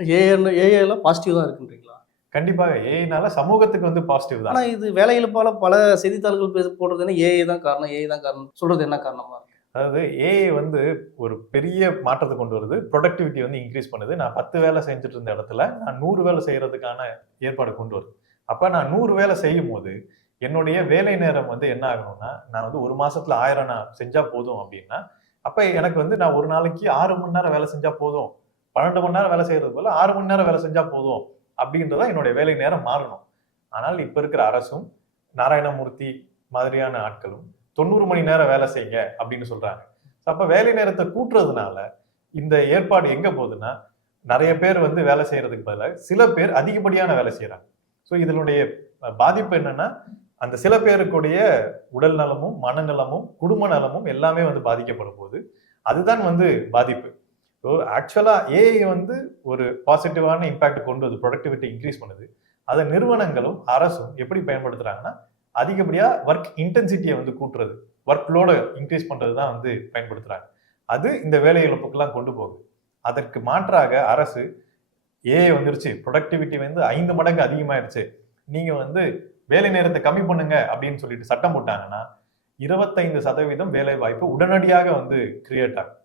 ஏஐல positive தான் இருக்குன்றீங்களா? கண்டிப்பாக ஏஐனால சமூகத்துக்கு வந்து பாசிட்டிவ் ஆனா தான். இது வேலை இழப்பால பல செய்தித்தாள்கள் போடுறதுன்னா ஏஐ தான் காரணம், ஏஐ தான் காரணம் சொல்றது என்ன காரணமா இருக்கு? அதாவது ஏஐ வந்து ஒரு பெரிய மாற்றத்த கொண்டு வருது. புரொடக்டிவிட்டி வந்து இன்கிரீஸ் பண்ணுது. நான் 10 வேலை செஞ்சுட்டு இருந்த இடத்துல, நான் 100 வேலை செய்றதுக்கான ஏற்பாடு கொண்டு வருது. அப்ப நான் 100 வேலை செய்யும்போது, என்னுடைய வேலை நேரம் வந்து என்ன ஆகணும்னா, நான் வந்து 1 மாசத்துல 1000 நான் செஞ்சா போதும் அப்டின்னா, அப்ப எனக்கு வந்து நான் ஒரு நாளைக்கு 6 மணி நேரம் வேலை செஞ்சா போதும். 12 மணி நேரம் வேலை செய்றது போல 6 மணி நேரம் வேலை செஞ்சா போதும். அப்டின்றதா என்னுடைய வேலை நேரம் மாறணும். ஆனால் இப்ப இருக்கிற அரசும், நாராயணமூர்த்தி மாதிரியான ஆட்களும் 90 மணி நேரம் வேலை செய்யுங்க அப்படின்னு சொல்றாங்க. அப்ப வேலை நேரத்தை கூட்டுறதுனால இந்த ஏற்பாடு எங்க போகுதுன்னா, நெறைய பேர் வந்து வேலை செய்யறதுக்கு பதிலா, சில பேர் அதிகப்படியான வேலை செய்றாங்க. ஸோ இதனுடைய பாதிப்பு என்னன்னா, அந்த சில பேருக்குடைய உடல் நலமும், மனநலமும், குடும்ப நலமும் எல்லாமே வந்து பாதிக்கப்பட போகுது. அதுதான் வந்து பாதிப்பு. ஸோ ஆக்சுவலா ஏஐ வந்து ஒரு பாசிட்டிவான இம்பாக்ட் கொண்டு வருது. புரொடக்டிவிட்டி இன்கிரீஸ் பண்ணுது. அத நிறுவனங்களும், அரசும் எப்படி பயன்படுத்துறாங்கன்னா, அதிகப்படியா வொர்க் இன்டென்சிட்டிய வந்து கூட்டுறது. வொர்க் லோட இன்கிரீஸ் பண்றது தான் வந்து பயன்படுத்துறாங்க. அது இந்த வேலை இழப்புக்கெல்லாம் கொண்டு போகுது. அதற்கு மாற்றாக அரசு ஏஐ வந்துருச்சு. புரொடக்டிவிட்டி வந்து 5 மடங்கு அதிகமாயிருச்சு. நீங்க வந்து வேலை நேரத்த கம்மி பண்ணுங்க அப்படின்னு சொல்லிட்டு சட்டம் போட்டாங்கன்னா, 25% வேலை வாய்ப்பு உடனடியாக வந்து கிரியேட் ஆகும்.